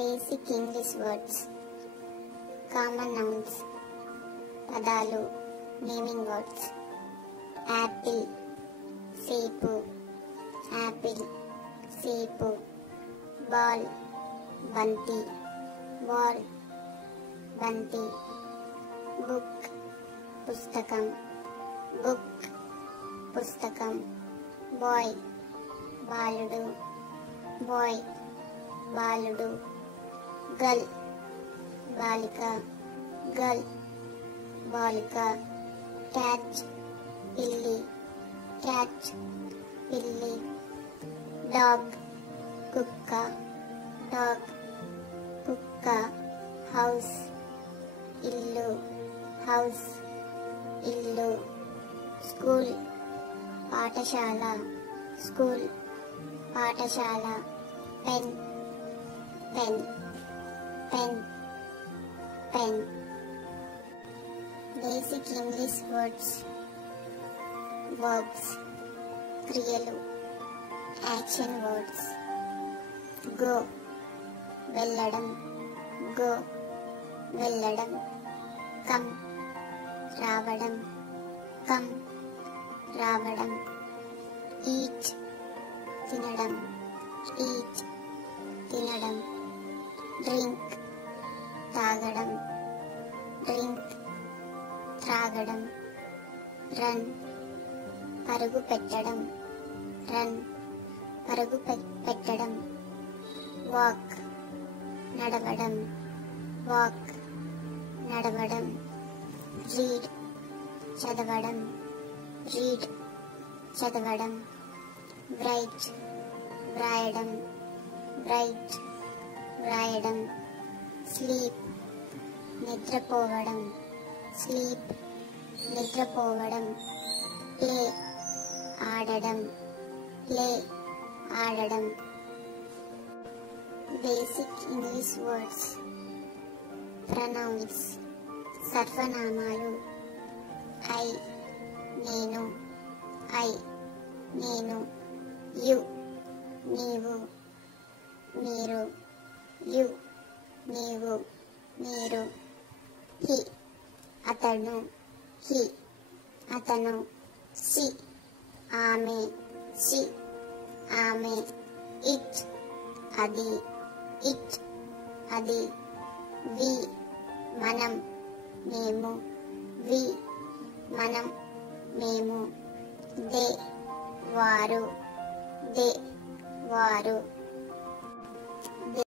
Basic English words. Common nouns. పదాలు. Naming words. Apple, సేపు. Apple, సేపు. Ball, బంతి. Ball, బంతి. Book, పుస్తకం. Book, పుస్తకం. Boy, బాలుడు. Boy, బాలుడు. Girl, బాలిక. Girl, బాలిక. Catch, పిల్లి. Catch, పిల్లి. Dog, కుక్క. Dog, కుక్క. House, ఇల్లు. House, ఇల్లు. School, పాఠశాల. School, పాఠశాల. Pen, pen. Pen, pen. Basic English words. Verbs, క్రియలు. Action words. Go, వెళ్ళడం. Go, వెళ్ళడం. Come, రావడం. Come, రావడం. Eat, తినడం. Eat, తినడం. Drink, తాగడం. Drink, త్రాగడం. Run, పరుగు పెట్టడం. Run, పరుగు పెట్టడం. Walk, నడవడం. Walk, నడవడం. Read, చదవడం. Read, చదవడం. Write, వ్రాయడం. Write, వ్రాయడం. Sleep, నిద్రపోవడం. Sleep, నిద్రపోవడం. Play, ఆడడం. Play, ఆడడం. Basic English words. Pronouns, సర్వనామాలు. I, నేను. I, నేను. You, నీవు. మీరు. You, నీవు. మీరు. He, అతను. He, అతను. She, ఆమె. She, ఆమె. It, అది. It, అది. We, మనం. మేము. We, మనం. మేము. They, వారు. They, వారు.